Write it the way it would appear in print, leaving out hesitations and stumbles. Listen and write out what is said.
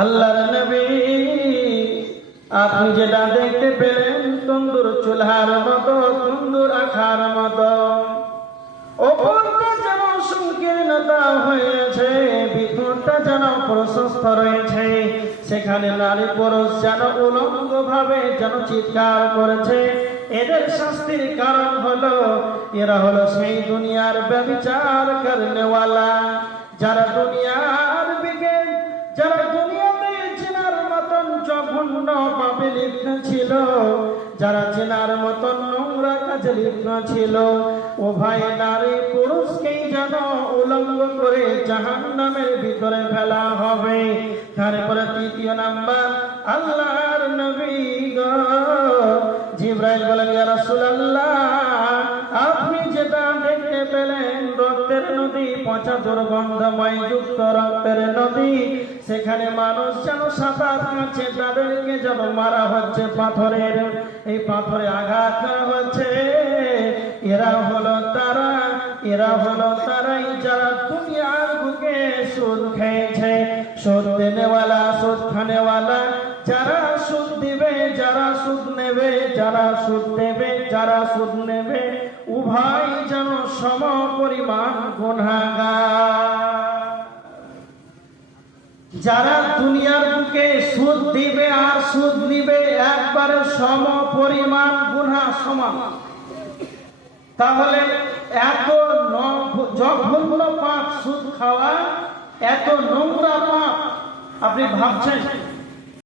আল্লাহর নবী আপনি যেটা দেখতে পেলেন তন্দুর চুলহার মতো, তন্দুর আখার মতো, ওপরটা যেন সংকীর্ণতা হয়েছে, ভিতরটা যেন প্রশস্ত রয়েছে। সেখানে নারী পুরুষ যেন উলঙ্গ ভাবে যেন চিৎকার করেছে। এদের শাস্তির কারণ হলো এরা হলো সেই দুনিয়ার ব্যভিচার করনেওয়ালা, যারা দুনিয়ার দিকে, যারা দুনিয়াতে চেনার মতন জঘন্য পাপে লিপ্ত ছিল, যারা চেনার মতন নোংরা কাজে লিপ্ত ছিল, উভয় নারী পুরুষকেই যেন উলঙ্গ করে জাহান্নামের ভিতরে ফেলা হবে। তারপরে তৃতীয় নাম্বার, আল্লাহর নবী গো জিবরাইল বলেন, ইয়া রাসূলুল্লাহ আপনি যেটা দেখতে পেলেন রক্তের নদী, পচা দুর্গন্ধময় যুক্ত রক্তের নদী, সেখানে মানুষ যেন সাঁতার কাটছে, তাদেরকে যেন মারা হচ্ছে পাথরের, এই পাথরে আঘাত করা হচ্ছে। এরা হলো তারাই যারা দুনিয়ার বুকে সুদ খেয়েছে, সুদ দেনেওয়ালা, সুদ খানেওয়ালা, যারা সুদ দিবে, যারা সুদ নেবে, যারা সুদ দেবে, যারা সুদ নেবে, উভয় যেন সম পরিমাণ গুনাহগার। যারা দুনিয়ার বুকে সুদ দিবে আর সুদ নিবে একবারে সম পরিমাণ গুনাহ সমান। তাহলে এত জঘন্য পাপ সুদ খাওয়া, এত নোংরা পাপ, আপনি ভাবছেন